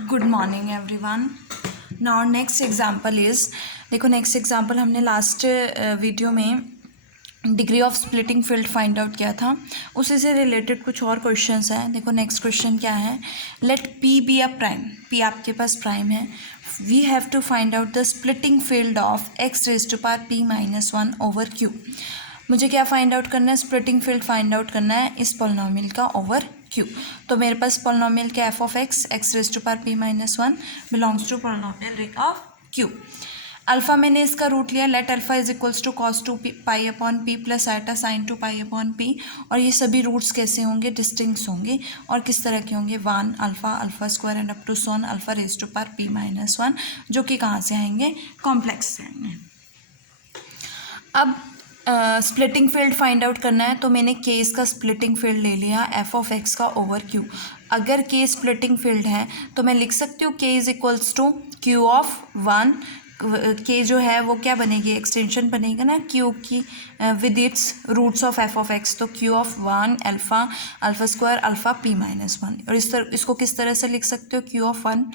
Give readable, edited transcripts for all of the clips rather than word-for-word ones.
Good morning everyone. Now next example is, देखो next example हमने last video में degree of splitting field find out किया था, उसी से रिलेटेड कुछ और क्वेश्चंस हैं। देखो नेक्स्ट क्वेश्चन क्या है, let p be a prime, p आपके पास प्राइम है, we have to find out the splitting field of x raise to power p minus one over q. मुझे क्या फाइंड आउट करना है, स्प्लिटिंग फील्ड फाइंड आउट करना है इस पॉलिनोमियल का ओवर क्यू। तो मेरे पास पॉलिनोमियल क्या f of x x raise to power p minus one belongs to polynomial ring of q. Alpha मैंने इसका रूट लिया, let alpha is equals to cos two pi upon p plus iota sine two pi upon p. और ये सभी roots कैसे होंगे, distinct होंगे और किस तरह के होंगे, one alpha alpha square and up to Son alpha raise to power p minus one, जो कि कहाँ से आएंगे, कॉम्प्लेक्स से आएंगे। अब स्प्लिटिंग फील्ड फाइंड आउट करना है, तो मैंने के इसका स्प्लिटिंग फील्ड ले लिया एफ ऑफ एक्स का ओवर क्यू। अगर के स्प्लिटिंग फील्ड है तो मैं लिख सकती हूँ k is equals to q of one. K जो है वो क्या बनेगी, एक्सटेंशन बनेगा ना क्यू की with its roots of f of x, तो q of one alpha alpha square alpha p minus one. और इसको किस तरह से लिख सकते हो, क्यू ऑफ वन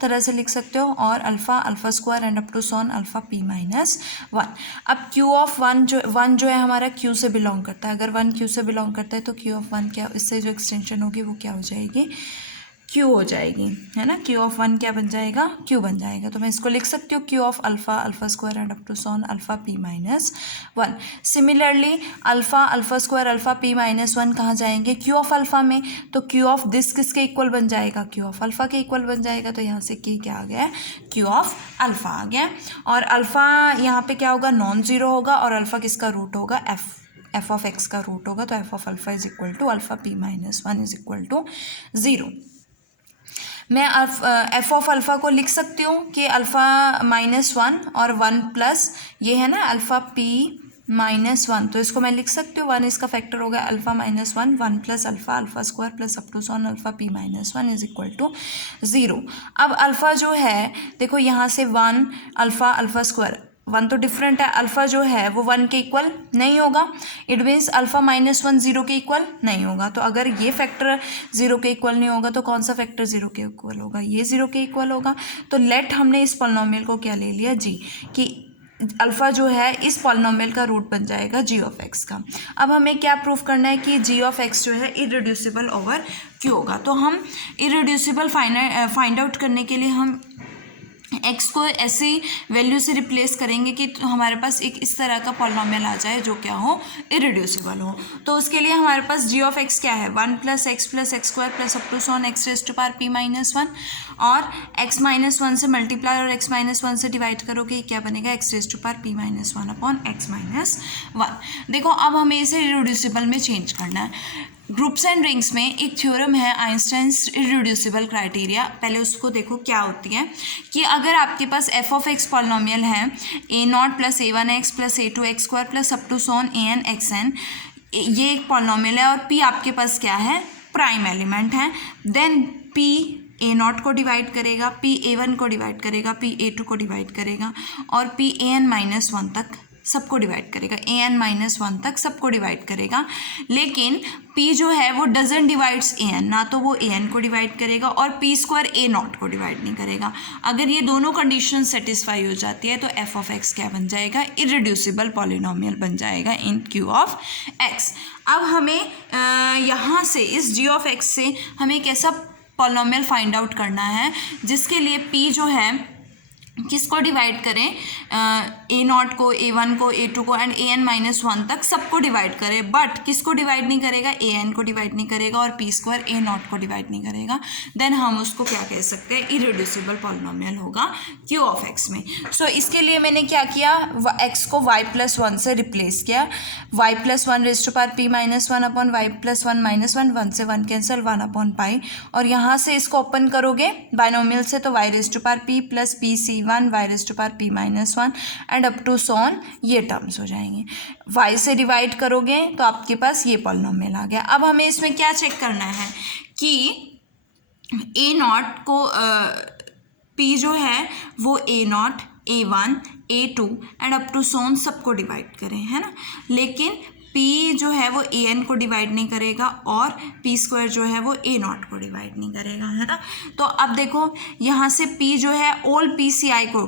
तरह से लिख सकते हो और alpha alpha square and up to Son alpha p minus one. अब क्यू ऑफ वन जो है हमारा क्यू से बिलोंग करता है, अगर वन क्यू से बिलोंग करता है तो क्यू ऑफ वन क्या, इससे जो एक्सटेंशन होगी वो क्या हो जाएगी, क्यू हो जाएगी, है ना। क्यू ऑफ वन क्या बन जाएगा, क्यू बन जाएगा। तो मैं इसको लिख सकती हूँ q of alpha alpha square and up to Son alpha p minus one. Similarly alpha alpha square alpha p minus one कहाँ जाएंगे, क्यू ऑफ अल्फ़ा में, तो क्यू ऑफ दिस किसके इक्वल बन जाएगा, क्यू ऑफ अल्फ़ा के equal बन जाएगा। तो यहाँ से क्या आ गया, क्यू ऑफ अल्फ़ा आ गया। और अल्फ़ा यहाँ पे क्या होगा, नॉन ज़ीरो होगा और अल्फ़ा किसका रूट होगा, एफ ऑफ एक्स का रूट होगा। तो f of alpha is equal to alpha p minus one is equal to zero. मैं एफ ऑफ अल्फ़ा को लिख सकती हूँ कि अल्फ़ा माइनस वन और वन प्लस ये है ना अल्फ़ा पी माइनस वन, तो इसको मैं लिख सकती हूँ, वन इसका फैक्टर हो गया alpha minus one, one plus alpha alpha square plus up to Son alpha p minus one is equal to zero. अब अल्फ़ा जो है देखो यहाँ से one alpha alpha square, one तो डिफरेंट है, अल्फ़ा जो है वो वन के इक्वल नहीं होगा, it means alpha minus one zero के इक्वल नहीं होगा। तो अगर ये फैक्टर ज़ीरो के इक्वल नहीं होगा तो कौन सा फैक्टर ज़ीरो के इक्वल होगा, ये ज़ीरो के इक्वल होगा। तो लेट हमने इस पॉलिनोमियल को क्या ले लिया, जी, कि अल्फ़ा जो है इस पॉलिनोमियल का रूट बन जाएगा जी ऑफ एक्स का। अब हमें क्या प्रूफ करना है कि जी ऑफ एक्स जो है इररिड्यूसिबल ओवर क्यू होगा। तो हम इररिड्यूसिबल फाइंड आउट करने के लिए हम एक्स को ऐसी वैल्यू से रिप्लेस करेंगे कि हमारे पास एक इस तरह का पॉलिनोमियल आ जाए जो क्या हो, इररिड्यूसिबल हो। तो उसके लिए हमारे पास जी ऑफ एक्स क्या है, one plus x square plus up to son x raise to power p minus one, और एक्स माइनस वन से मल्टीप्लाई और एक्स माइनस वन से डिवाइड करोगे क्या बनेगा, x raise to power p minus one upon x minus one. देखो अब हमें इसे इररिड्यूसिबल में चेंज करना है। ग्रुप्स एंड रिंग्स में एक थ्योरम है आइंस्टाइन्स इररिड्यूसिबल क्राइटेरिया, पहले उसको देखो क्या होती है कि अगर आपके पास एफ ऑफ एक्स पॉलिनोमियल है a naught plus a one x plus a two x square plus up to so on a n x n, ये एक पॉलिनोमियल है और पी आपके पास क्या है, प्राइम एलिमेंट है, देन पी ए नॉट को डिवाइड करेगा, पी ए वन को डिवाइड करेगा, पी ए टू को डिवाइड करेगा और p a n minus one तक सबको डिवाइड करेगा, ए एन माइनस वन तक सबको डिवाइड करेगा। लेकिन पी जो है वो डजंट डिवाइड्स ए एन, ना तो वो ए एन को डिवाइड करेगा और पी स्क्वायर ए नॉट को डिवाइड नहीं करेगा। अगर ये दोनों कंडीशन सेटिस्फाई हो जाती है तो एफ ऑफ एक्स क्या बन जाएगा, इररिड्यूसिबल पॉलिनोमियल बन जाएगा इन क्यू ऑफ एक्स। अब हमें यहाँ से इस जी ऑफ एक्स से हमें एक ऐसा पॉलिनोमियल फाइंड आउट करना है जिसके लिए पी जो है किसको डिवाइड करें, ए नॉट को, ए वन को, ए टू को and a n minus one तक सबको डिवाइड करें, बट किसको डिवाइड नहीं करेगा, ए एन को डिवाइड नहीं करेगा और पी स्क्वायर ए नॉट को डिवाइड नहीं करेगा। देन हम उसको क्या कह सकते हैं, इररिड्यूसिबल पॉलिनोमियल होगा क्यू ऑफ एक्स में। सो इसके लिए मैंने क्या किया, एक्स को वाई प्लस वन से रिप्लेस किया, y plus one raise to power p minus one upon y plus one minus one, one से one cancel, one upon pi, और यहाँ से इसको ओपन करोगे बाइनोमियल से तो y raise to power p plus p c one y raise to power p minus one and up to so on ये terms हो जाएंगे। वाई से डिवाइड करोगे तो आपके पास ये पॉलिनोमियल आ गया। अब हमें इसमें क्या चेक करना है कि ए नॉट को पी जो है वो a naught a one a two and up to so on सबको डिवाइड करें, है ना, लेकिन पी जो है वो ए एन को डिवाइड नहीं करेगा और पी स्क्वायर जो है वो ए नॉट को डिवाइड नहीं करेगा, है ना। तो अब देखो यहाँ से पी जो है ऑल पी सी आई को,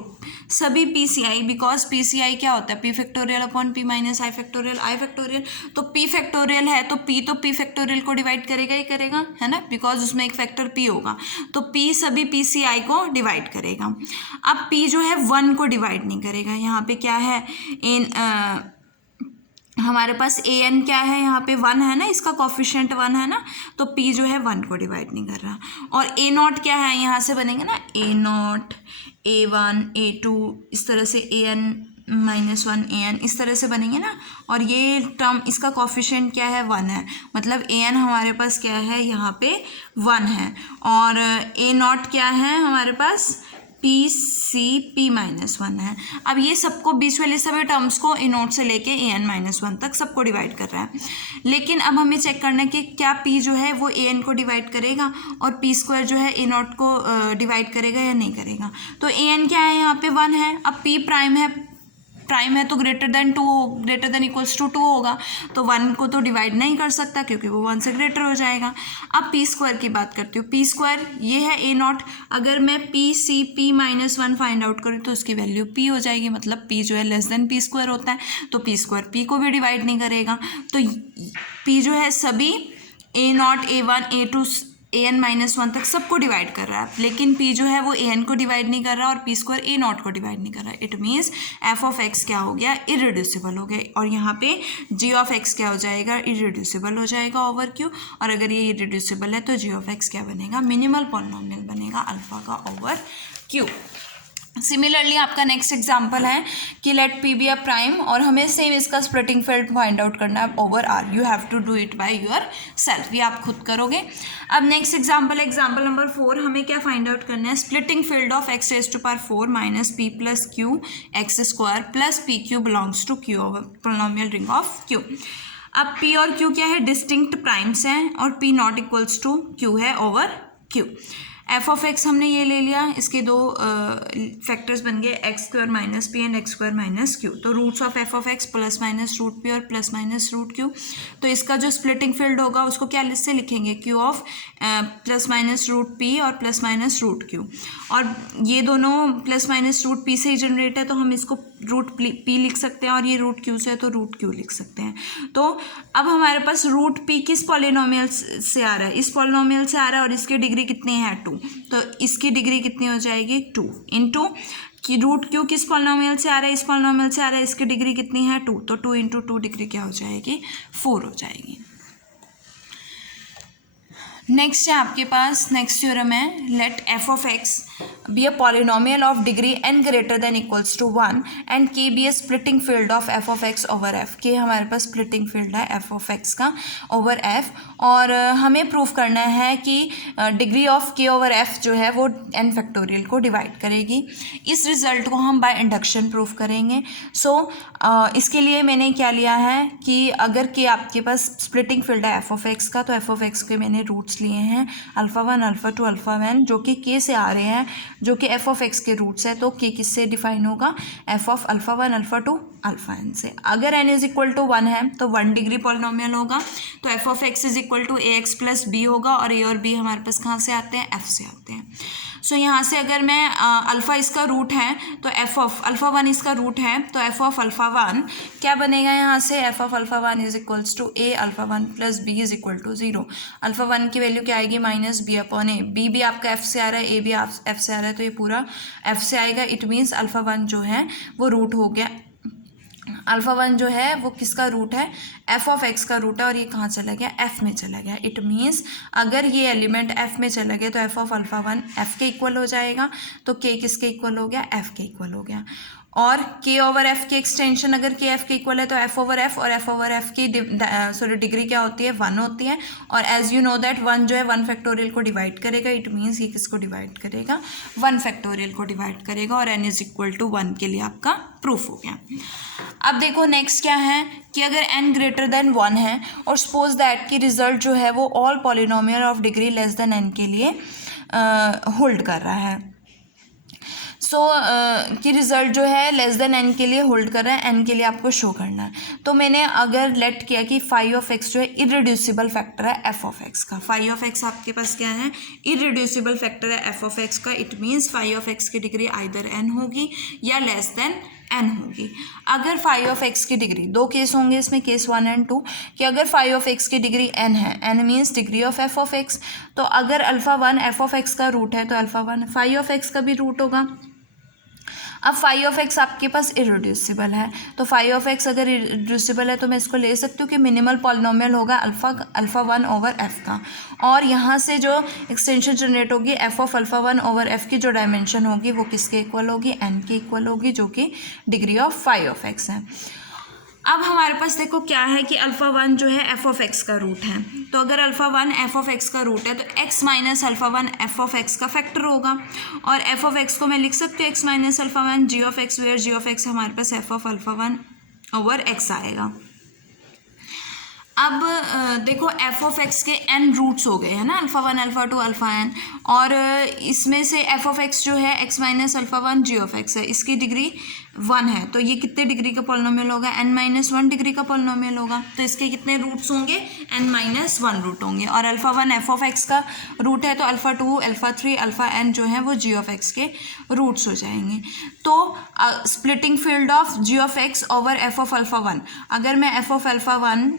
सभी p c i, because p c i क्या होता है, p factorial upon p minus i factorial, तो पी फैक्टोरियल है तो पी फैक्टोरियल को डिवाइड करेगा ही करेगा, है ना, बिकॉज उसमें एक फैक्टर पी होगा, तो पी सभी पी सी आई को डिवाइड करेगा। अब पी जो है 1 को डिवाइड नहीं करेगा, यहाँ पे क्या है हमारे पास ए एन क्या है, यहाँ पे 1 है ना, इसका कोफिशिएंट 1 है ना, तो पी जो है 1 को डिवाइड नहीं कर रहा। और ए नॉट क्या है, यहाँ से बनेंगे ना a naught, a one, a two, इस तरह से ए एन -1 ए एन, इस तरह से बनेंगे ना। और ये टर्म इसका कोफिशिएंट क्या है 1 है, मतलब ए एन हमारे पास क्या है यहाँ पे 1 है। और ए नॉट क्या है हमारे पास पी सी पी -1 है। अब ये सबको बीच वाले सभी टर्म्स को ए नोट से लेके ए एन -1 तक सबको डिवाइड कर रहा है। लेकिन अब हमें चेक करना है कि क्या पी जो है वो ए एन को डिवाइड करेगा और पी स्क्वायर जो है ए नॉट को डिवाइड करेगा या नहीं करेगा। तो ए एन क्या है यहाँ पे 1 है, अब पी प्राइम है तो ग्रेटर देन इक्वल्स टू 2 होगा, तो 1 को तो डिवाइड नहीं कर सकता क्योंकि वो 1 से ग्रेटर हो जाएगा। अब पी स्क्वायर की बात करती हूँ, पी स्क्वायर ये है ए नॉट, अगर मैं p c p -1 find out करूँ तो उसकी वैल्यू पी हो जाएगी, मतलब पी जो है लेस देन पी स्क्वायर होता है, तो पी स्क्वायर पी को भी डिवाइड नहीं करेगा। तो पी जो है सभी a naught, a one, a two, a n -1 तक सबको डिवाइड कर रहा है, लेकिन पी जो है वो ए एन को डिवाइड नहीं कर रहा और पी स्क्वायर ए नॉट को डिवाइड नहीं कर रहा। It means f of x क्या हो गया, इरेड्यूसिबल हो गया, और यहाँ पे जी ऑफ एक्स क्या हो जाएगा, इरेड्यूसिबल हो जाएगा ओवर क्यू। और अगर ये इरेड्यूसिबल है तो जी ऑफ एक्स क्या बनेगा, मिनिमल पॉलिनोमियल बनेगा अल्फा का ओवर क्यू। सिमिलरली आपका नेक्स्ट एग्जाम्पल है कि let p be a prime, और हमें सेम इसका स्प्लिटिंग फील्ड फाइंड आउट करना है over r. You have to do it by yourself, ये आप खुद करोगे। अब नेक्स्ट एग्जाम्पल नंबर 4, हमें क्या फाइंड आउट करना है, splitting field of x raise to power 4 minus p plus q x square plus p q belongs to q over polynomial ring of q. अब पी और क्यू क्या है, distinct primes हैं, और p not equals to q है over q. F of x हमने ये ले लिया, इसके दो फैक्टर्स बन गए x square minus p and x square minus q. तो roots of f of x plus minus root p और प्लस माइनस रूट क्यू। तो इसका जो स्प्लिटिंग फील्ड होगा उसको क्या लिस्ट से लिखेंगे, q of plus minus root p और प्लस माइनस रूट क्यू। और ये दोनों प्लस माइनस रूट पी से ही जनरेट है, तो हम इसको रूट पी लिख सकते हैं, और ये रूट क्यू से है तो रूट क्यू लिख सकते हैं। तो अब हमारे पास रूट पी किस पॉलिनोमियल से आ रहा है, इस पॉलिनोमियल से आ रहा है, और इसकी डिग्री कितनी है 2, तो इसकी डिग्री कितनी हो जाएगी 2 इंटू कि रूट क्यू किस पॉलिनोमियल से आ रहा है, इस पॉलिनोमियल से आ रहा है, इसकी डिग्री कितनी है 2, तो 2 इंटू 2 डिग्री क्या हो जाएगी 4 हो जाएगी। नेक्स्ट है आपके पास, नेक्स्ट थ्योरम है, let f of x be a polynomial of degree n greater than equals to 1 and k be a splitting field of f of x over f. के हमारे पास स्प्लिटिंग फील्ड है f of x का over f, और हमें proof करना है कि degree of k over f जो है वो n फैक्टोरियल को डिवाइड करेगी। इस रिजल्ट को हम बाय इंडक्शन प्रूफ करेंगे। सो इसके लिए मैंने क्या लिया है कि अगर के आपके पास स्प्लिटिंग फील्ड है एफ ऑफ एक्स का, तो एफ ऑफ एक्स के मैंने रूट्स लिए हैं अल्फ़ा 1, अल्फ़ा 2, अल्फ़ा 1, जो कि के से आ रहे हैं, जो कि एफ ऑफ एक्स के रूट्स है। तो के किससे डिफाइन होगा, f of alpha 1, alpha 2, alpha n से। अगर एन इज इक्वल टू 1 है तो 1 डिग्री पॉलिनोमियल होगा, तो f of x is equal to a x plus b होगा, और ए और बी हमारे पास कहाँ से आते हैं, एफ से आते हैं। सो यहाँ से अगर मैं अल्फ़ा इसका रूट है तो एफ ऑफ अल्फ़ा 1 इसका रूट है, तो एफ ऑफ अल्फ़ा 1 क्या बनेगा, यहाँ से f of alpha 1 is equals to a alpha 1 plus b is equal to 0। Alpha 1 की वैल्यू क्या आएगी, minus b upon a. B भी आपका एफ से आ रहा है, ए भी एफ से आ रहा है, तो ये पूरा एफ से आएगा। इट मीन्स अल्फ़ा 1 जो है वो रूट हो गया, अल्फ़ा 1 जो है वो किसका रूट है, एफ ऑफ एक्स का रूट है, और ये कहाँ चला गया, एफ में चला गया। इट मीन्स अगर ये एलिमेंट एफ में चला गया तो एफ ऑफ अल्फ़ा 1 एफ के इक्वल हो जाएगा, तो के किसके इक्वल हो गया, एफ के इक्वल हो गया। और के ओवर एफ की एक्सटेंशन अगर के एफ के इक्वल है तो एफ ओवर एफ, और एफ ओवर एफ की डिग्री क्या होती है, 1 होती है। और एज यू नो दैट 1 जो है 1 फैक्टोरियल को डिवाइड करेगा। इट मीन्स ये किसको डिवाइड करेगा, 1 फैक्टोरियल को डिवाइड करेगा, और n इज इक्वल टू 1 के लिए आपका प्रूफ हो गया। अब देखो नेक्स्ट क्या है कि अगर n ग्रेटर देन 1 है, और सपोज दैट कि रिजल्ट जो है वो all polynomial of degree less than n के लिए होल्ड कर रहा है। कि रिज़ल्ट जो है लेस देन एन के लिए होल्ड कर रहा है, एन के लिए आपको शो करना है। तो मैंने अगर लेट किया कि फाई ऑफ एक्स जो है इरेड्यूसिबल फैक्टर है एफ ऑफ एक्स का, फाई ऑफ एक्स आपके पास क्या है, इरेड्यूसिबल फैक्टर है एफ ऑफ एक्स का, it means phi of x की डिग्री आइदर एन होगी या लेस देन एन होगी। अगर फाई ऑफ एक्स की डिग्री, दो केस होंगे इसमें, केस 1 और 2, कि अगर फाई ऑफ एक्स की डिग्री एन है, n means degree of f of x, तो अगर अल्फ़ा 1 एफ ऑफ एक्स का रूट है तो अल्फ़ा 1 फाई ऑफ एक्स का भी रूट होगा। अब फाई ऑफ एक्स आपके पास इरेड्यूसिबल है, तो फाई ऑफ एक्स अगर इरेड्यूसिबल है तो मैं इसको ले सकती हूँ कि मिनिमल पॉलिनोमियल होगा अल्फ़ा 1 ओवर एफ का, और यहाँ से जो एक्सटेंशन जनरेट होगी F of alpha 1 over F की जो डायमेंशन होगी वो किसके इक्वल होगी, एन के इक्वल होगी, जो कि degree of phi of x है। अब हमारे पास देखो क्या है कि अल्फ़ा 1 जो है एफ ऑफ एक्स का रूट है, तो अगर अल्फ़ा 1 एफ ऑफ एक्स का रूट है तो x minus alpha 1 F of x का फैक्टर होगा, और एफ ऑफ एक्स को मैं लिख सकती हूँ x minus alpha 1 g of x, where g of x हमारे पास f of alpha 1 over x आएगा। अब देखो एफ ऑफ एक्स के एन रूट्स हो गए हैं ना, अल्फ़ा 1 अल्फ़ा 2 अल्फ़ा एन, और इसमें से एफ ऑफ एक्स जो है x minus alpha 1 g of x है, इसकी डिग्री 1 है, तो ये कितने डिग्री का पॉलिनोमियल होगा, एन माइनस 1 डिग्री का पॉलिनोमियल होगा, तो इसके कितने रूट्स होंगे, एन माइनस 1 रूट होंगे, और अल्फ़ा 1 एफ ऑफ एक्स का रूट है तो अल्फ़ा 2 अल्फ़ा 3 अल्फ़ा एन जो है वो जी ऑफ एक्स के रूट्स हो जाएंगे। तो splitting field of g of x over f of alpha 1, अगर मैं एफ ऑफ अल्फ़ा 1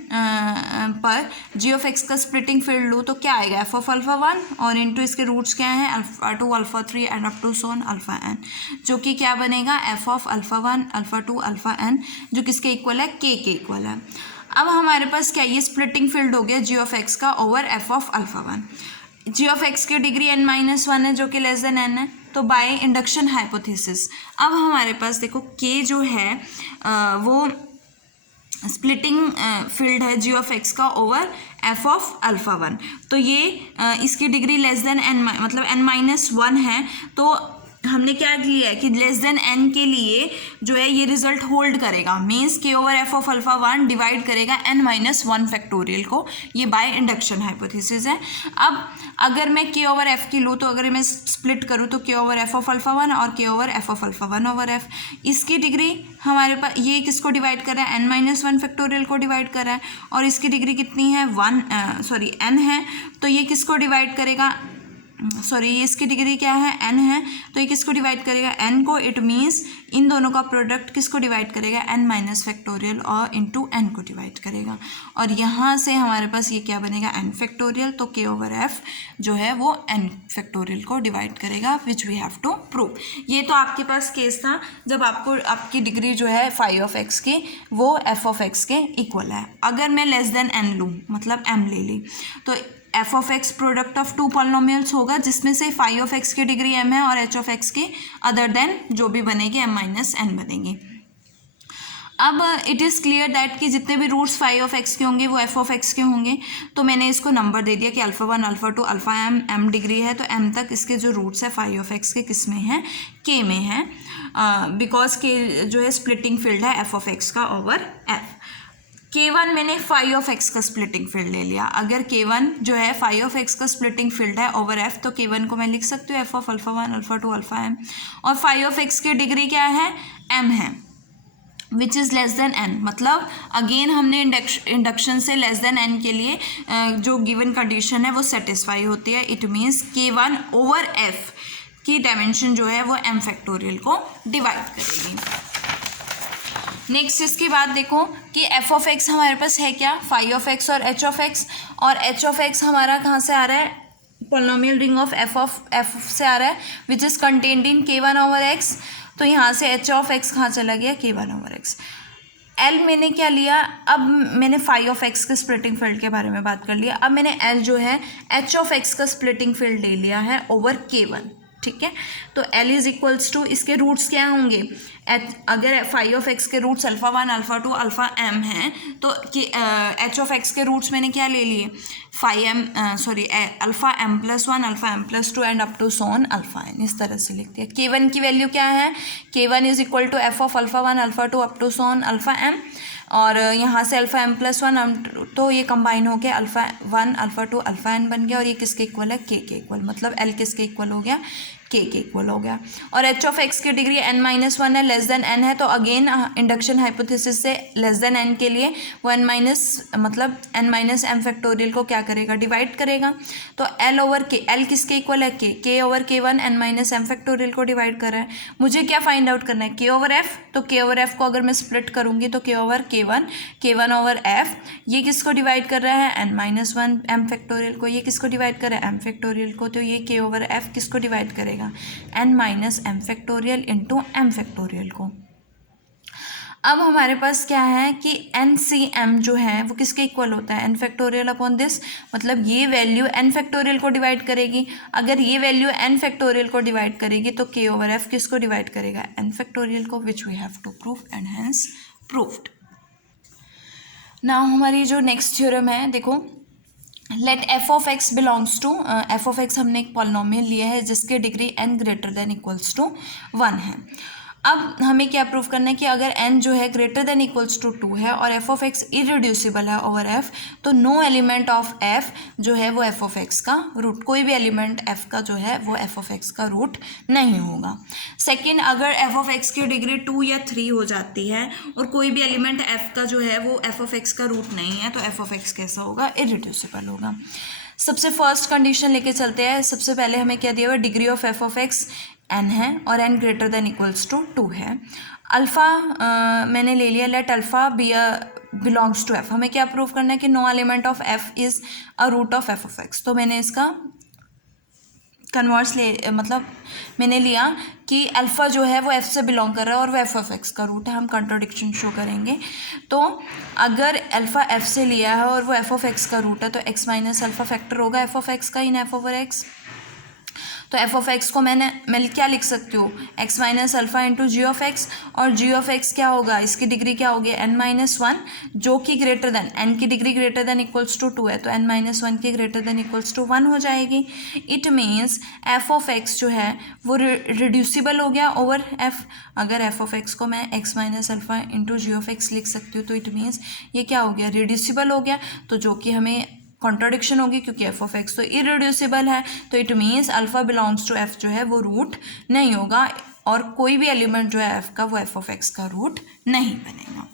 पर जी ऑफ एक्स का स्प्लिटिंग फील्ड लूँ तो क्या आएगा, एफ ऑफ अल्फ़ा 1 और इंटू इसके रूट्स क्या हैं, alpha 2 alpha 3 and up to Son alpha n, जो कि क्या बनेगा, f of alpha 1 alpha 2 alpha n, जो किसके इक्वल है, के इक्वल है। अब हमारे पास क्या, ये स्प्लिटिंग फील्ड हो गया जी ऑफ एक्स का over f of alpha 1। G of x की डिग्री एन माइनस 1 है, जो कि लेस देन एन है, तो बाय इंडक्शन हाइपोथेसिस अब हमारे पास देखो के जो है वो स्प्लिटिंग फील्ड है जी ऑफ एक्स का ओवर एफ ऑफ अल्फ़ा 1, तो ये इसकी डिग्री लेस देन एन, मतलब एन माइनस 1 है, तो हमने क्या किया है कि लेस देन एन के लिए जो है ये रिजल्ट होल्ड करेगा, मीन्स के over f of alpha 1 divide करेगा एन माइनस 1 फैक्टोरियल को, ये बाय इंडक्शन हाइपोथेसिस है। अब अगर मैं के ओवर एफ की लूँ तो अगर मैं स्प्लिट करूँ तो के ओवर एफ ऑफ अल्फ़ा 1 और के over f of alpha 1 over F, इसकी डिग्री हमारे पास ये किसको डिवाइड कर रहा है, एन माइनस 1 फैक्टोरियल को डिवाइड कर रहा है, और इसकी डिग्री कितनी है, एन है, तो ये किसको डिवाइड करेगा, इसकी डिग्री क्या है, एन है, तो ये किसको डिवाइड करेगा, एन को, इट मीन्स इन दोनों का प्रोडक्ट किसको डिवाइड करेगा, एन माइनस फैक्टोरियल और इंटू एन को डिवाइड करेगा, और यहाँ से हमारे पास ये क्या बनेगा, एन फैक्टोरियल, तो के ओवर एफ जो है वो एन फैक्टोरियल को डिवाइड करेगा, which we have to prove. ये तो आपके पास केस था जब आपको आपकी डिग्री जो है फाई ऑफ एक्स की वो एफ ऑफ एक्स के इक्वल है। अगर मैं लेस देन एन लूँ, मतलब एम ले ली, तो f of x product of two polynomials होगा, जिसमें से फाई ऑफ एक्स की डिग्री एम है और एच ऑफ एक्स की अदर देन जो भी बनेगी एम माइनस एन बनेगी। अब इट इज़ क्लियर दैट कि जितने भी रूट्स फाई ऑफ एक्स के होंगे वो एफ ऑफ एक्स के होंगे, तो मैंने इसको नंबर दे दिया कि alpha 1 alpha 2 alpha m degree है, तो एम तक इसके जो रूट्स है फाई ऑफ एक्स के किस में हैं, के में है, बिकॉज के जो है स्प्लिटिंग फील्ड है एफ ऑफ एक्स का ओवर एफ। K1 मैंने फाई ऑफ एक्स का स्प्लिटिंग फील्ड ले लिया, अगर K1 जो है फाई ऑफ एक्स का स्प्लिटिंग फील्ड है ओवर एफ, तो K1 को मैं लिख सकती हूँ f of alpha 1 alpha 2 alpha m, और फाई ऑफ एक्स की डिग्री क्या है, एम है, which is less than n, मतलब अगेन हमने इंडक्शन से लेस देन एन के लिए जो गिवन कंडीशन है वो सेटिस्फाई होती है, it means K1 over F की डायमेंशन जो है वो एम फैक्टोरियल को डिवाइड करेगी। नेक्स्ट इसके बाद देखो कि एफ ऑफ एक्स हमारे पास है क्या, फाई ऑफ एक्स और एच ऑफ एक्स, और एच ऑफ एक्स हमारा कहाँ से आ रहा है, पॉलिनोमियल रिंग ऑफ एफ से आ रहा है, which is contained in K1 over x, तो यहाँ से एच ऑफ एक्स कहाँ चला गया, K1 ओवर एक्स। एल मैंने क्या लिया, अब मैंने फाई ऑफ एक्स के स्प्लिटिंग फील्ड के बारे में बात कर लिया, अब मैंने एल जो है एच ऑफ एक्स का स्प्लिटिंग फील्ड ले लिया है ओवर K1, ठीक है, तो L इज इक्वल्स टू, इसके रूट्स क्या होंगे, अगर फाई ऑफ एक्स के roots alpha 1 alpha 2 alpha m हैं, तो एच ऑफ एक्स के रूट्स मैंने क्या ले लिए, alpha m plus 1 alpha m plus 2 and up to Son alpha n, इस तरह से लिख दिया। K1 की वैल्यू क्या है, K1 is equal to f of alpha 1 alpha 2 up to Son alpha m, और यहाँ से अल्फ़ा एम प्लस 1 तो ये कंबाइन हो गया अल्फ़ा 1 अल्फ़ा 2 अल्फ़ा एन बन गया, और ये किसके इक्वल है, के इक्वल, मतलब एल किसके इक्वल हो गया, के इक्वल हो गया। और एच ऑफ एक्स की डिग्री n-1 है, लेस देन n है, तो अगेन इंडक्शन हाइपोथेसिस से लेस देन n के लिए वो मतलब n-m फैक्टोरियल को क्या करेगा, डिवाइड करेगा। तो l ओवर के, l किसके इक्वल है, k over k1 n-m factorial को डिवाइड कर रहा है। मुझे क्या फाइंड आउट करना है, k ओवर f, तो k ओवर f को अगर मैं स्प्लिट करूंगी तो k over k1 over f, ये किसको डिवाइड कर रहा है, n-1 m फैक्टोरियल को, ये किसको डिवाइड कर रहा है, m फैक्टोरियल को, तो ये k ओवर f किसको डिवाइड करेगा, n-m factorial into m factorial को। अब हमारे पास क्या है कि NCM जो है वो किसके इक्वल होता है, n फैक्टोरियल अपॉन दिस, मतलब ये वैल्यू n फैक्टोरियल को डिवाइड करेगी। अगर ये वैल्यू n फैक्टोरियल को डिवाइड करेगी तो k ओवर f किसको डिवाइड करेगा, n फैक्टोरियल को, which we have to prove and hence proved. Now हमारी जो नेक्स्ट थ्योरम है, देखो, let f of x belongs to, f of x हमने एक पॉलिनोमियल लिया है जिसके degree n greater than equals to 1 है। अब हमें क्या प्रूव करना है कि अगर n जो है ग्रेटर देन इक्वल्स टू 2 है और एफ ऑफ एक्स इरिड्यूसिबल है ओवर f, तो नो एलिमेंट ऑफ f जो है वो एफ ऑफ एक्स का रूट, कोई भी एलिमेंट f का जो है वो एफ ऑफ एक्स का रूट नहीं होगा। सेकेंड, अगर एफ ऑफ एक्स की डिग्री 2 या 3 हो जाती है और कोई भी एलिमेंट f का जो है वो एफ ऑफ एक्स का रूट नहीं है, तो एफ ऑफ एक्स कैसा होगा, इरिड्यूसिबल होगा। सबसे फर्स्ट कंडीशन लेके चलते हैं। सबसे पहले हमें क्या दिया हुआ, degree of f of x n है और n greater than equals to 2 है। अल्फ़ा मैंने ले लिया, let alpha be belongs to f। हमें क्या प्रूव करना है कि no element of f is a root of f of x. तो मैंने इसका कन्वर्स मतलब मैंने लिया कि अल्फ़ा जो है वो f से बिलोंग कर रहा है और वो एफ ऑफ एक्स का रूट है। हम कंट्रोडिक्शन शो करेंगे। तो अगर अल्फ़ा f से लिया है और वो एफ ऑफ एक्स का रूट है तो x माइनस अल्फ़ा फैक्टर होगा एफ ऑफ एक्स का इन एफ ओवर एक्स। तो एफ ऑफ एक्स को मैं क्या लिख सकती हूँ, x minus alpha into g of x, और जी ऑफ एक्स क्या होगा, इसकी डिग्री क्या होगी, n-1, जो कि ग्रेटर देन, n की degree greater than equals to 2 है, तो n-1 की ग्रेटर देन इक्वल्स टू 1 हो जाएगी। It means f of x जो है वो रिड्यूसिबल हो गया ओवर f। अगर एफ ऑफ एक्स को मैं x minus alpha into g of x लिख सकती हूँ, तो इट मीन्स ये क्या हो गया, रिड्यूसिबल हो गया। तो जो कि हमें कॉन्ट्राडिक्शन होगी क्योंकि एफ ऑफ एक्स तो इरिड्यूसिबल है, तो it means alpha belongs to f जो है वो रूट नहीं होगा और कोई भी एलिमेंट जो है एफ का वो एफ ऑफ एक्स का रूट नहीं बनेगा।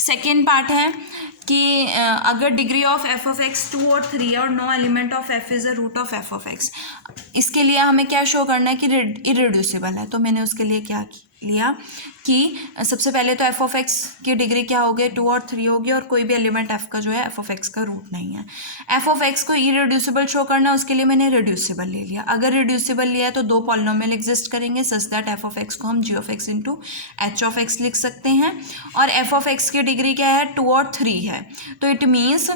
सेकेंड पार्ट है कि अगर degree of f of x 2 और 3 है और no element of f is a root of f of x, इसके लिए हमें क्या शो करना है कि इरिड्यूसिबल है। तो मैंने उसके लिए क्या लिया कि सबसे पहले तो एफ ऑफ एक्स की डिग्री क्या होगी, 2 और 3 होगी और कोई भी एलिमेंट एफ का जो है एफ ऑफ एक्स का रूट नहीं है। एफ ऑफ एक्स को इरिड्यूसिबल शो करना है, उसके लिए मैंने रिड्यूसिबल ले लिया। अगर रिड्यूसिबल लिया है तो दो पॉलिनोमियल एग्जिस्ट करेंगे such that f of x को हम g of x into h of x लिख सकते हैं। और एफ ऑफ एक्स की डिग्री क्या है, 2 और 3 है, तो इट मीन्स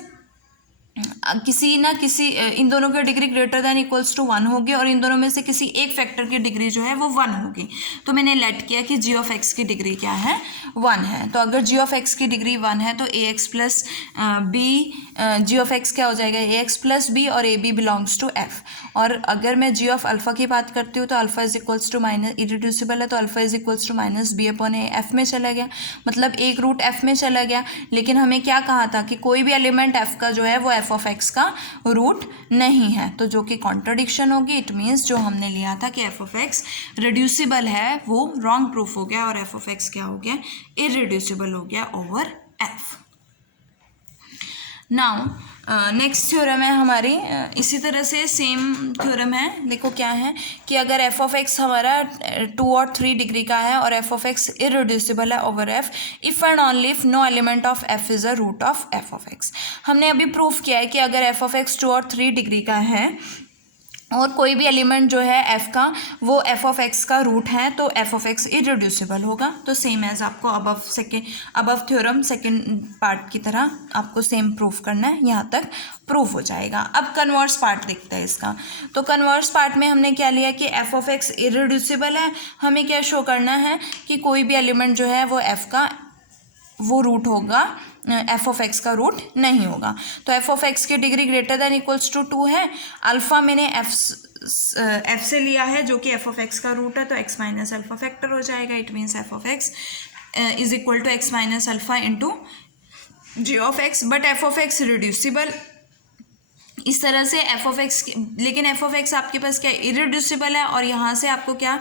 किसी ना किसी इन दोनों की degree greater than equals to 1 होगी और इन दोनों में से किसी एक फैक्टर की डिग्री जो है वो 1 होगी। तो मैंने लेट किया कि जी ऑफ एक्स की डिग्री क्या है, 1 है। तो अगर जी ऑफ एक्स की डिग्री 1 है तो a x plus b, g of x क्या हो जाएगा, ए एक्स प्लस बी, और a b belongs to f. और अगर मैं जी ऑफ अल्फ़ा की बात करती हूँ तो alpha is equals to minus, irreducible है तो alpha is equals to minus b upon a, f में चला गया, मतलब एक रूट एफ में चला गया। लेकिन हमें क्या कहा था कि कोई भी एलिमेंट एफ का जो है वो एफ ऑफ एक्स का रूट नहीं है, तो जो कि कॉन्ट्रडिक्शन होगी। इट मीन्स जो हमने लिया था कि एफ ऑफ एक्स रिड्यूसिबल है वो रॉन्ग प्रूफ हो गया और एफ ऑफ एक्स क्या हो गया, इरिड्यूसिबल हो गया over F. Now next theorem है हमारी, इसी तरह से सेम थ्योरम है। देखो क्या है कि अगर एफ ऑफ एक्स हमारा 2 और 3 डिग्री का है और एफ ऑफ एक्स इरिड्यूसिबल है over f, if and only if no element of f is a root of f of x. हमने अभी प्रूफ किया है कि अगर एफ ऑफ एक्स 2 और 3 डिग्री का है और कोई भी एलिमेंट जो है एफ का वो एफ ऑफ एक्स का रूट है तो एफ ऑफ एक्स इरिड्यूसिबल होगा। तो सेम एज आपको अबव थ्योरम सेकेंड पार्ट की तरह आपको सेम प्रूफ करना है, यहाँ तक प्रूफ हो जाएगा। अब कन्वर्स पार्ट देखते हैं इसका। तो कन्वर्स पार्ट में हमने क्या लिया कि एफ ऑफ एक्स इरिड्यूसिबल है, हमें क्या शो करना है कि कोई भी एलिमेंट जो है वो एफ का वो रूट होगा, एफ ऑफ एक्स का रूट नहीं होगा। तो एफ ऑफ एक्स की degree greater than equals to 2 है। अल्फ़ा मैंने एफ से लिया है जो कि एफ ऑफ एक्स का रूट है, तो एक्स माइनस अल्फ़ा फैक्टर हो जाएगा। It means f of x is equal to x minus alpha into g of x. But f of x reducible इस तरह से एफ ऑफ एक्स, लेकिन f of x आपके पास क्या इरिड्यूसिबल है, और यहाँ से आपको क्या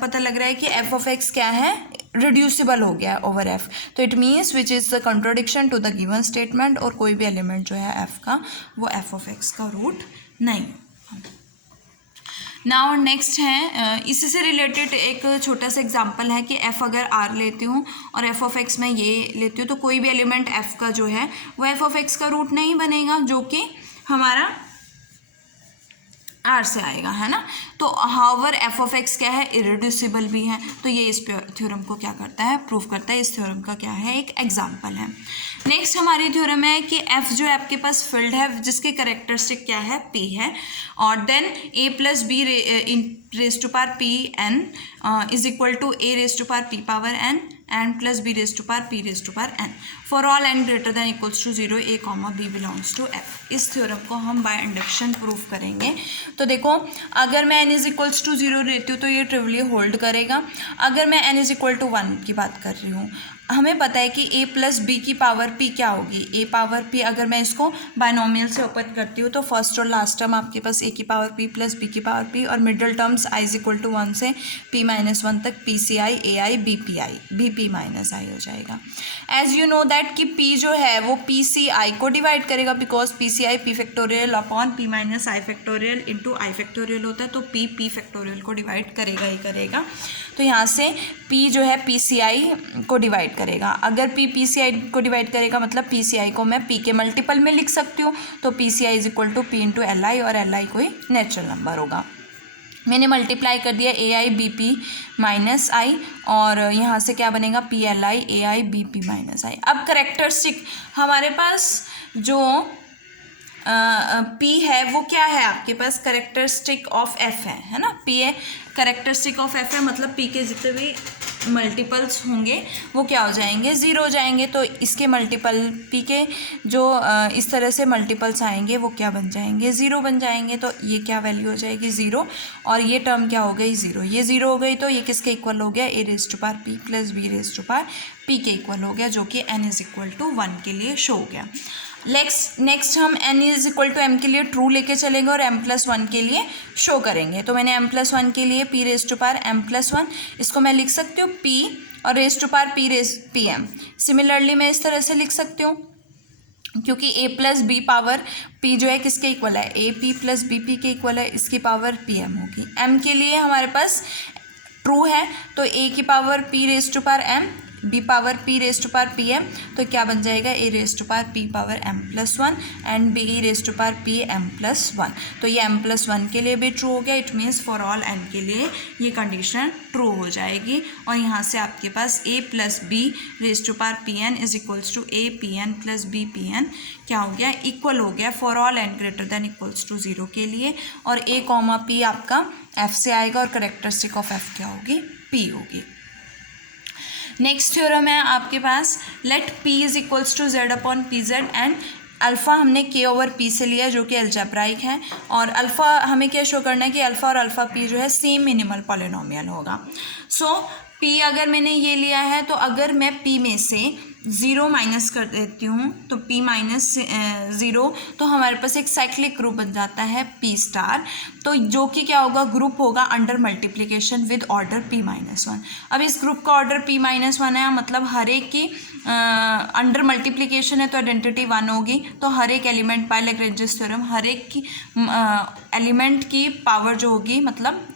पता लग रहा है कि एफ ऑफ एक्स क्या है, रिड्यूसिबल हो गया है ओवर एफ। तो it means which is the contradiction to the given statement, और कोई भी एलिमेंट जो है एफ का वो एफ ऑफ एक्स का रूट नहीं। नाउ नेक्स्ट है, इसी से रिलेटेड एक छोटा सा एग्जांपल है कि f अगर r लेती हूँ और f ऑफ x मैं ये लेती हूँ, तो कोई भी एलिमेंट f का जो है वो f ऑफ x का रूट नहीं बनेगा, जो कि हमारा r से आएगा, है ना। तो हाउएवर f ऑफ x क्या है, इरिड्यूसिबल भी है। तो ये इस थ्योरम को क्या करता है, प्रूव करता है। इस थ्योरम का क्या है, एक एग्जाम्पल है। नेक्स्ट हमारी थ्योरम है कि f जो है आपके पास फील्ड है जिसके कैरेक्टरिस्टिक क्या है, p है, और then a plus b raise to power p n is equal to a raise to power p power n and plus b raise to power p raise to power n for all n greater than equals to 0 a comma b belongs to f। इस theorem को हम by induction proof करेंगे। तो देखो, अगर मैं n is equals to 0 लेती हूँ तो ये ट्रिवली होल्ड करेगा। अगर मैं n इज इक्वल टू 1 की बात कर रही हूँ, हमें पता है कि a प्लस बी की पावर p क्या होगी, a पावर p। अगर मैं इसको बायनोमियल से ओपन करती हूँ तो फर्स्ट और लास्ट टर्म आपके पास a की पावर p प्लस b की पावर p, और middle terms i is equal to 1 से p माइनस 1 तक pci ai bp minus i हो जाएगा। एज यू नो दैट कि p जो है वो pci को डिवाइड करेगा, because pci p factorial upon p minus i factorial into i factorial होता है, तो p फैक्टोरियल को डिवाइड करेगा ही करेगा। तो यहाँ से p जो है pci को डिवाइड करेगा। अगर p pci को डिवाइड करेगा मतलब pci को मैं p के मल्टीपल में लिख सकती हूँ, तो pci is equal to p into li, और li कोई नेचुरल नंबर होगा। मैंने मल्टीप्लाई कर दिया ai bp माइनस आई, और यहाँ से क्या बनेगा pli ai bp माइनस आई। अब करेक्टरिस्टिक हमारे पास जो p है वो क्या है, आपके पास करेक्टरिस्टिक ऑफ f है ना। p है करेक्टरिस्टिक ऑफ f है, मतलब p के जितने भी मल्टीपल्स होंगे वो क्या हो जाएंगे, 0 हो जाएंगे। तो इसके मल्टीपल p के जो इस तरह से मल्टीपल्स आएंगे वो क्या बन जाएंगे, 0 बन जाएंगे। तो ये क्या वैल्यू हो जाएगी, 0, और ये टर्म क्या हो गई, 0। ये 0 हो गई तो ये किसके इक्वल हो गया, a raise to power p plus b raise to power p के इक्वल हो गया, जो कि n इज इक्वल टू 1 के लिए शो हो गया। नेक्स्ट हम n is equal to m के लिए ट्रू लेके चलेंगे और m प्लस 1 के लिए शो करेंगे। तो मैंने m प्लस 1 के लिए p raise to power m plus 1, इसको मैं लिख सकती हूँ p और raise to power p m। Similarly मैं इस तरह से लिख सकती हूँ, क्योंकि a plus b power p जो है किसके इक्वल है, a p plus b p के इक्वल है, इसकी पावर pm होगी। m के लिए हमारे पास ट्रू है, तो a की power p raise to power m, b power p raise to power pm, तो क्या बन जाएगा, a raise to power p power m plus 1 and b raise to power p m plus 1। तो ये m plus 1 के लिए भी true हो गया। It means for all n के लिए ये कंडीशन ट्रू हो जाएगी, और यहाँ से आपके पास a plus b raise to power pn is equals to a pn plus b pn क्या हो गया, इक्वल हो गया for all n greater than equals to 0 के लिए। और a कॉमा p आपका f से आएगा, और करेक्टरिस्टिक ऑफ f क्या होगी, p होगी। नेक्स्ट थ्योरम है आपके पास, let p is equals to z upon p z, and alpha हमने k ओवर p से लिया जो कि अलजेब्राइक है, और अल्फ़ा हमें क्या शो करना है कि अल्फ़ा और अल्फ़ा p जो है सेम मिनिमल पॉलिनोमियल होगा। सो p अगर मैंने ये लिया है, तो अगर मैं p में से 0 माइनस कर देती हूँ, तो p माइनस 0, तो हमारे पास एक साइक्लिक ग्रुप बन जाता है p स्टार, तो जो कि क्या होगा, ग्रुप होगा under multiplication with order p minus 1। अब इस ग्रुप का ऑर्डर p माइनस 1 है, मतलब हर एक की अंडर मल्टीप्लिकेशन है तो आइडेंटिटी 1 होगी। तो हर एक एलिमेंट बाय लैग्रेंजेस थ्योरम, हर एक की एलिमेंट की पावर जो होगी, मतलब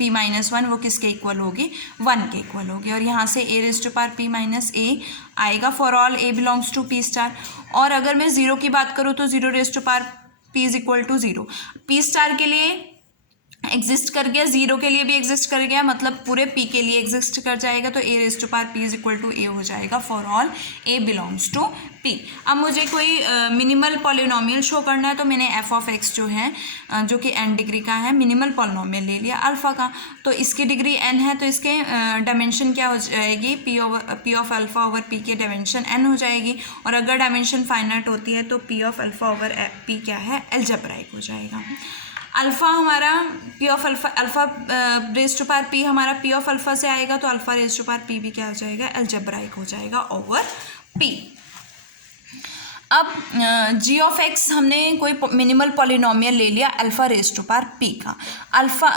p माइनस 1, वो किसके इक्वल होगी, 1 के इक्वल होगी। और यहाँ से a raise to power p minus a आएगा for all a belongs to p star. और अगर मैं 0 की बात करूँ तो 0 raise to power p is equal to 0, p star के लिए एग्जिस्ट कर गया, 0 के लिए भी एग्जिस्ट कर गया, मतलब पूरे p के लिए एग्जिस्ट कर जाएगा। तो a raise to power p is equal to a हो जाएगा for all a belongs to p। अब मुझे कोई मिनिमल पॉलिनोमियल शो करना है, तो मैंने f ऑफ x जो है जो कि n डिग्री का है, मिनिमल पॉलिनोमियल ले लिया अल्फ़ा का, तो इसकी डिग्री n है, तो इसके डायमेंशन क्या हो जाएगी, p of alpha over p की डायमेंशन n हो जाएगी। और अगर डायमेंशन फाइनाइट होती है तो p of alpha over p क्या है, अलजेब्राइक हो जाएगा। अल्फ़ा हमारा p of alpha raise to power p हमारा p ऑफ अल्फ़ा से आएगा, तो alpha raise to power p भी क्या हो जाएगा, अलजेब्राइक हो जाएगा ओवर p। अब जी ऑफ एक्स हमने कोई मिनिमल पॉलिनोमियल ले लिया alpha raise to power p का। अल्फ़ा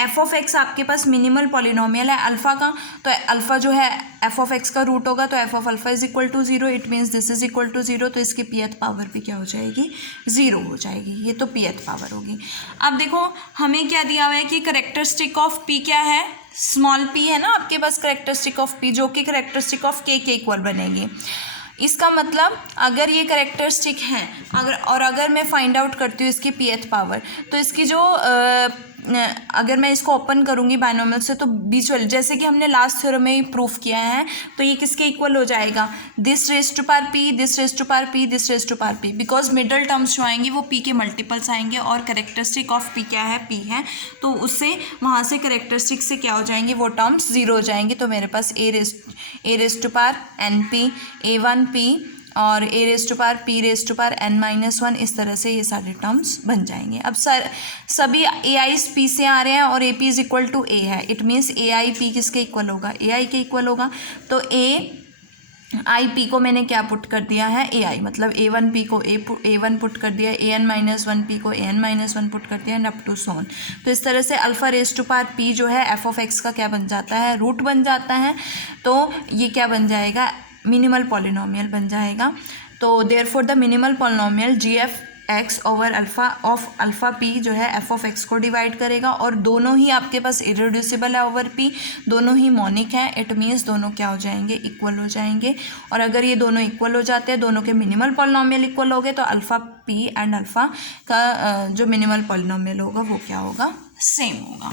एफ ऑफ एक्स आपके पास मिनिमल पॉलिनोमियल है अल्फ़ा का, तो अल्फ़ा जो है एफ ऑफ एक्स का रूट होगा, तो f of alpha is equal to 0, it means this is equal to 0, तो इसकी पीएथ पावर भी क्या हो जाएगी, 0 हो जाएगी। ये तो पीएथ पावर होगी। अब देखो हमें क्या दिया हुआ है कि करेक्टरिस्टिक ऑफ पी क्या है, स्मॉल पी है ना आपके पास करेक्टरिस्टिक ऑफ पी, जो कि करेक्टरिस्टिक ऑफ के इक्वल बनेगी। इसका मतलब अगर ये करेक्टरिस्टिक हैं अगर मैं फाइंड आउट करती हूँ इसकी पीएथ पावर, तो इसकी जो अगर मैं इसको ओपन करूँगी बाइनोमियल से, तो बीच वाले जैसे कि हमने लास्ट थ्योरम में ही प्रूफ किया है, तो ये किसके इक्वल हो जाएगा, this raise to power p, this raise to power p, this raise to power p, because middle terms जो आएंगे वो पी के मल्टीपल्स आएंगे और करेक्टरिस्टिक ऑफ पी क्या है, पी है, तो उससे वहाँ से करेक्टरिस्टिक से क्या हो जाएंगे, वो टर्म्स 0 हो जाएंगे। तो मेरे पास a raise to power n p, A1 p और a raise to power p raise to power n-1, इस तरह से ये सारे टर्म्स बन जाएंगे। अब सभी ए आई पी से आ रहे हैं और a p is equal to a है, it means a i p किसके इक्वल होगा, ए आई के इक्वल होगा। तो ए आई पी को मैंने क्या पुट कर दिया है, ए आई, मतलब A1 पी को A1 पुट कर दिया, an-1 पी को an-1 पुट कर दिया, एंड अप टू सोन। तो इस तरह से alpha raise to power p जो है एफ ऑफ एक्स का क्या बन जाता है, रूट बन जाता है। तो ये क्या बन जाएगा, मिनिमल पॉलिनोमियल बन जाएगा। तो therefore the minimal polynomial g f x over alpha of alpha p जो है एफ ऑफ एक्स को डिवाइड करेगा, और दोनों ही आपके पास इरेड्यूसिबल है ओवर पी, दोनों ही मोनिक हैं, इट मीन्स दोनों क्या हो जाएंगे, इक्वल हो जाएंगे। और अगर ये दोनों इक्वल हो जाते हैं, दोनों के मिनिमल पॉलिनोमियल इक्वल हो गए, तो अल्फ़ा पी एंड अल्फ़ा का जो मिनिमल पॉलिनोमियल होगा वो क्या होगा, सेम होगा।